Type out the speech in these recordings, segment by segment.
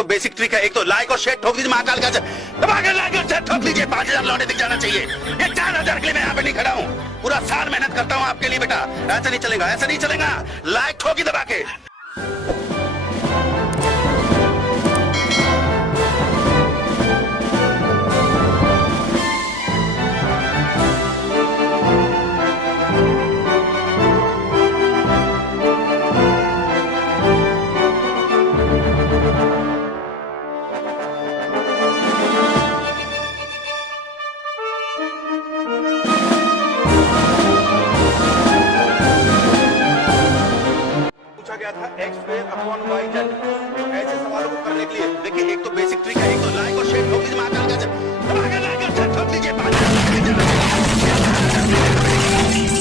तो basic trick है, एक तो लाइक और शेयर ठोक दीजिए महाकाल का। दबाकर लाइक और शेयर ठोक दीजिए, 5,000 लौटे दिख जाना चाहिए। ये 4,000 के लिए मैं यहाँ पे नहीं खड़ा हूँ, पूरा साल मेहनत करता हूँ आपके लिए बेटा। ऐसा नहीं चलेगा, ऐसा नहीं चलेगा। लाइक ठोकी दबा के। गया था x² / y z। तो ऐसे सवालों को करने के लिए देखिए, एक तो बेसिक ट्रिक है, एक तो लाइक और शेयर ठोक दीजिए महाकाल का। दबाकर लाइक और शेयर ठोक दीजिए, 5,000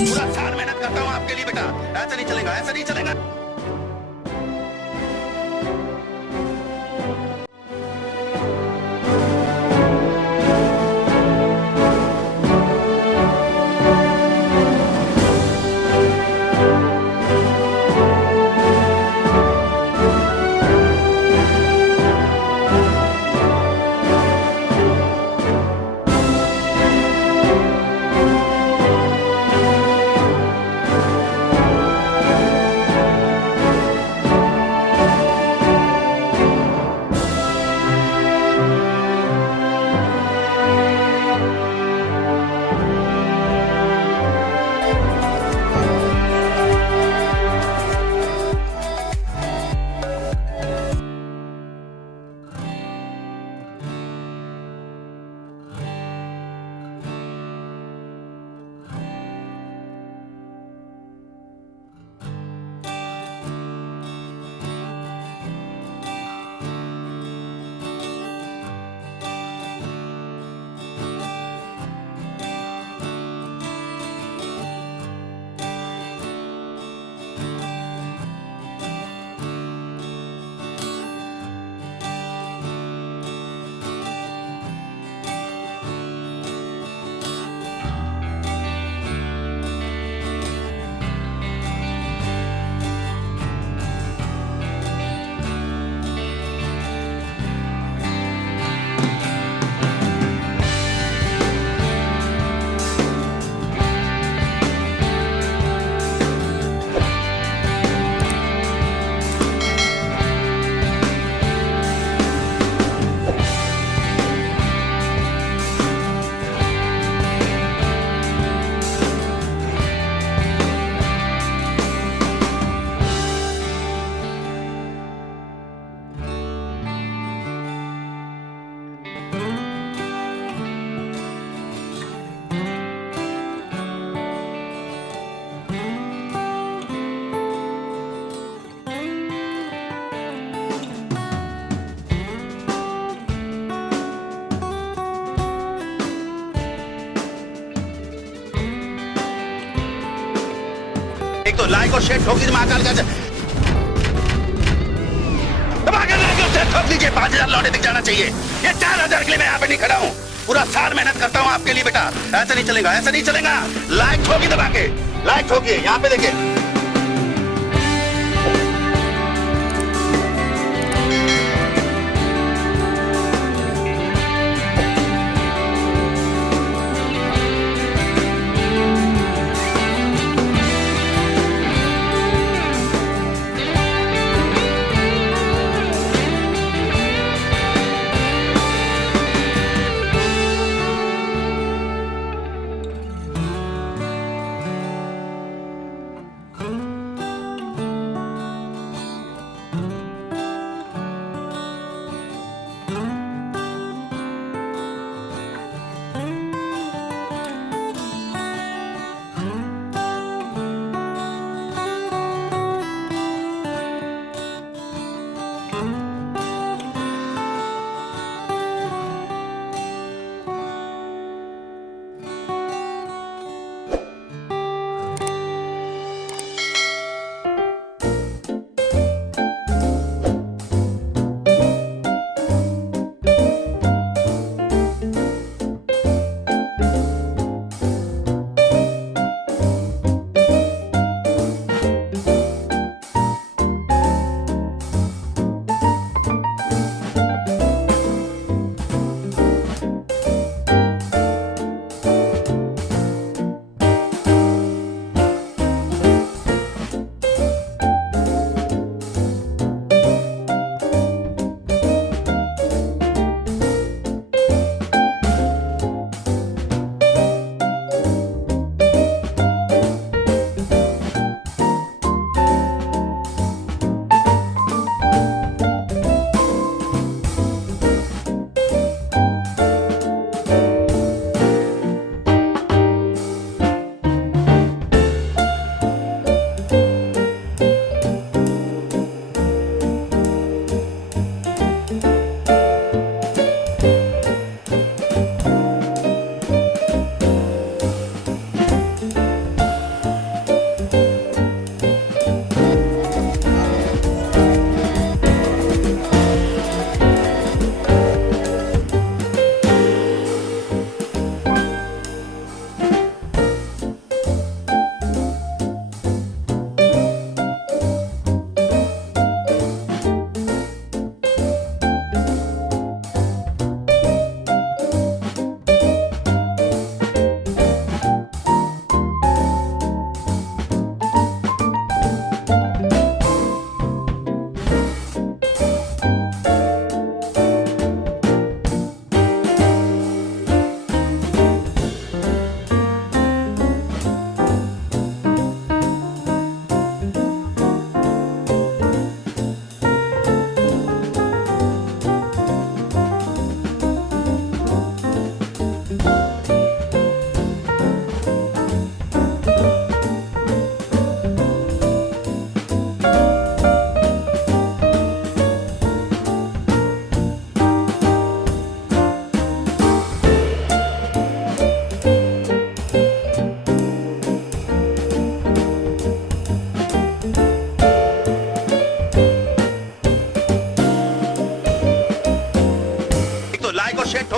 पूरा साल मेहनत करता हूँ आपके लिए बेटा। ऐसा नहीं चलेगा, ऐसा नहीं चलेगा। एक तो लाइक और शेयर ठोक दीजिए महाकाल का। दबाकर लाइक और शेयर ठोक दीजिए, 5,000 लौटे दिख जाना चाहिए। ये 4,000 के लिए मैं यहाँ पे नहीं खड़ा हूँ, पूरा साल मेहनत करता हूँ आपके लिए बेटा। ऐसा नहीं चलेगा, ऐसा नहीं चलेगा। लाइक ठोकी दबा के, लाइक ठोकिए। यहाँ पे देखिए,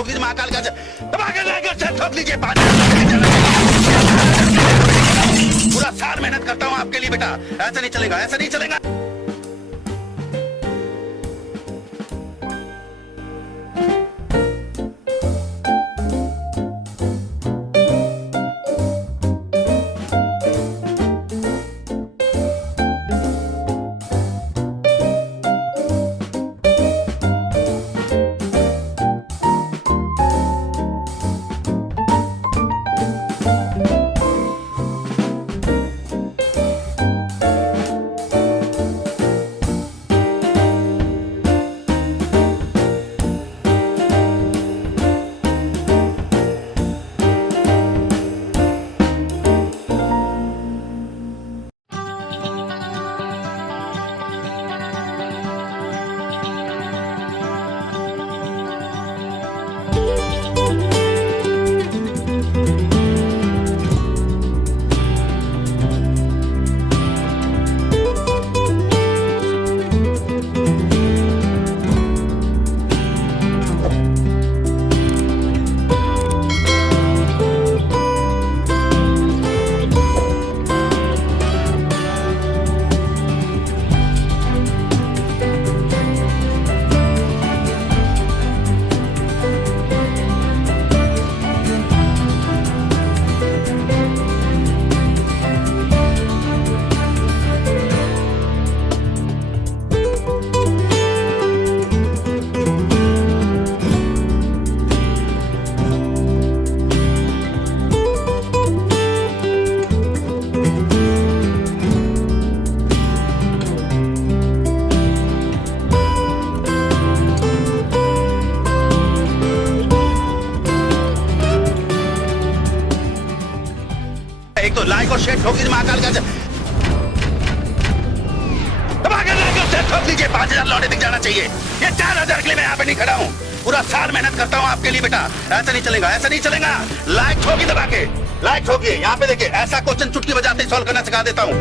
ठोक दीजिए महाकाल का दबा के लाइक और शेयर ठोक दीजिए 5,000 लौटे दिख जाना चाहिए। पूरा साल मेहनत करता हूँ आपके लिए बेटा, ऐसा नहीं चलेगा, ऐसा नहीं चलेगा। एक तो लाइक और शेयर ठोक दीजिए महाकाल का दबा के लाइक और शेयर ठोक दीजिए 5,000 लौटे दिख जाना चाहिए। ये 4,000 के लिए मैं यहाँ पे नहीं खड़ा हूँ, पूरा साल मेहनत करता हूँ आपके लिए बेटा, ऐसा नहीं चलेगा, ऐसा नहीं चलेगा। लाइक ठोकी दबा के, लाइक ठोकिए। यहाँ पे देखिए, ऐसा क्वेश्चन चुटकी बजाते ही सॉल्व करना सिखा देता हूँ।